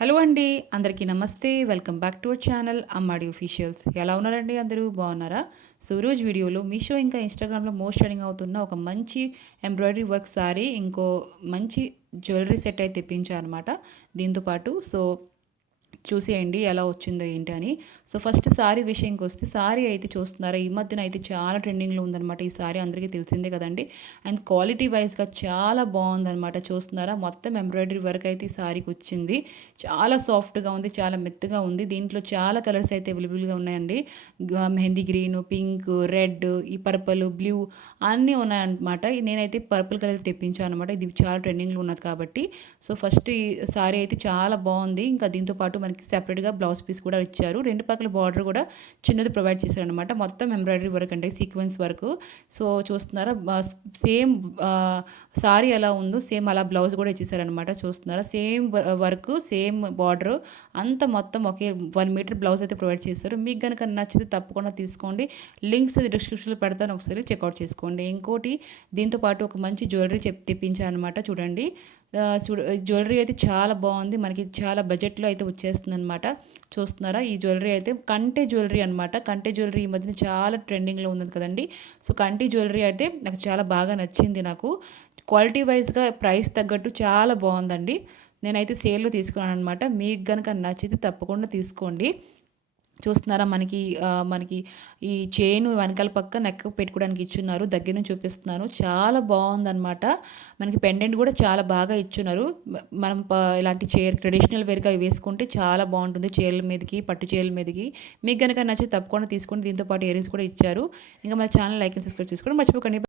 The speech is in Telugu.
హలో అండి. అందరికీ నమస్తే. Welcome back to our channel Ammadi Officials. ఎలా ఉన్నారండి అందరూ? బాగున్నారా? సో ఈరోజు వీడియోలో మీషో ఇంకా ఇన్‌స్టాగ్రామ్‌లో మోస్ట్ ట్రెండింగ్ అవుతున్న ఒక మంచి ఎంబ్రాయిడరీ వర్క్ సారీ, ఇంకో మంచి జ్యువెలరీ సెట్ అయితే తెప్పించా అనమాట. దీంతో పాటు చూసేయండి ఎలా వచ్చిందో ఏంటి అని. సో ఫస్ట్ సారీ విషయంకి వస్తే, సారీ అయితే చూస్తున్నారా, ఈ మధ్యన అయితే చాలా ట్రెండింగ్లో ఉందన్నమాట. ఈ సారీ అందరికీ తెలిసిందే కదండి. అండ్ క్వాలిటీ వైజ్గా చాలా బాగుందన్నమాట. చూస్తున్నారా, మొత్తం ఎంబ్రాయిడరీ వర్క్ అయితే ఈ సారీకి వచ్చింది. చాలా సాఫ్ట్గా ఉంది, చాలా మెత్తగా ఉంది. దీంట్లో చాలా కలర్స్ అయితే అవైలబుల్గా ఉన్నాయండి. మెహందీ గ్రీన్, పింక్, రెడ్, ఈ పర్పుల్, బ్లూ అన్నీ ఉన్నాయన్నమాట. నేనైతే పర్పుల్ కలర్ తెప్పించాను అనమాట. ఇది చాలా ట్రెండింగ్లో ఉన్నది కాబట్టి. సో ఫస్ట్ ఈ సారీ అయితే చాలా బాగుంది. ఇంకా దీంతో పాటు మనకి సెపరేట్గా బ్లౌజ్ పీస్ కూడా ఇచ్చారు. రెండు పక్కల బార్డర్ కూడా చిన్నది ప్రొవైడ్ చేశారనమాట. మొత్తం ఎంబ్రాయిడరీ వర్క్ అంటే సీక్వెన్స్ వర్క్. సో చూస్తున్నారా, సేమ్ సారీ ఎలా ఉందో సేమ్ అలా బ్లౌజ్ కూడా ఇచ్చేసారనమాట. చూస్తున్నారా, సేమ్ వర్క్, సేమ్ బార్డర్ అంతా మొత్తం ఒకే 1 మీటర్ బ్లౌజ్ అయితే ప్రొవైడ్ చేశారు. మీకు కనుక నచ్చితే తప్పకుండా తీసుకోండి. లింక్స్ డిస్క్రిప్షన్లో పెడతాను, ఒకసారి చెక్అవుట్ చేసుకోండి. ఇంకోటి దీంతో పాటు ఒక మంచి జ్యువెలరీ తెప్పించాను అనమాట. చూడండి, జ్యువెలరీ అయితే చాలా బాగుంది. మనకి చాలా బడ్జెట్లో అయితే వచ్చేస్తుంది అనమాట. చూస్తున్నారా, ఈ జ్యువెలరీ అయితే కంటే జ్యువెలరీ అనమాట. కంటే జ్యువెలరీ ఈ మధ్యన చాలా ట్రెండింగ్లో ఉంది కదండి. సో కంటి జ్యువెలరీ అయితే నాకు చాలా బాగా నచ్చింది. నాకు క్వాలిటీ వైజ్గా ప్రైస్ తగ్గట్టు చాలా బాగుందండి. నేనైతే సేల్లో తీసుకున్నాను అనమాట. మీకు కనుక నచ్చితే తప్పకుండా తీసుకోండి. చూస్తున్నారా, మనకి ఈ చైను వెనకాల పక్క నెక్ పెట్టుకోవడానికి ఇచ్చున్నారు. దగ్గర నుంచి చూపిస్తున్నాను. చాలా బాగుందనమాట. మనకి పెండెంట్ కూడా చాలా బాగా ఇచ్చున్నారు. మనం ఇలాంటి ట్రెడిషనల్ వేర్గా వేసుకుంటే చాలా బాగుంటుంది. చీరల మీదకి, పట్టు చీరల మీదకి. మీకు కనుక నచ్చి తప్పకుండా తీసుకోండి. దీంతో పాటు ఇయరింగ్స్ కూడా ఇచ్చారు. ఇంకా మన ఛానల్ లైక్ అండ్ సబ్స్క్రైబ్ చేసుకోండి మర్చిపోకండి.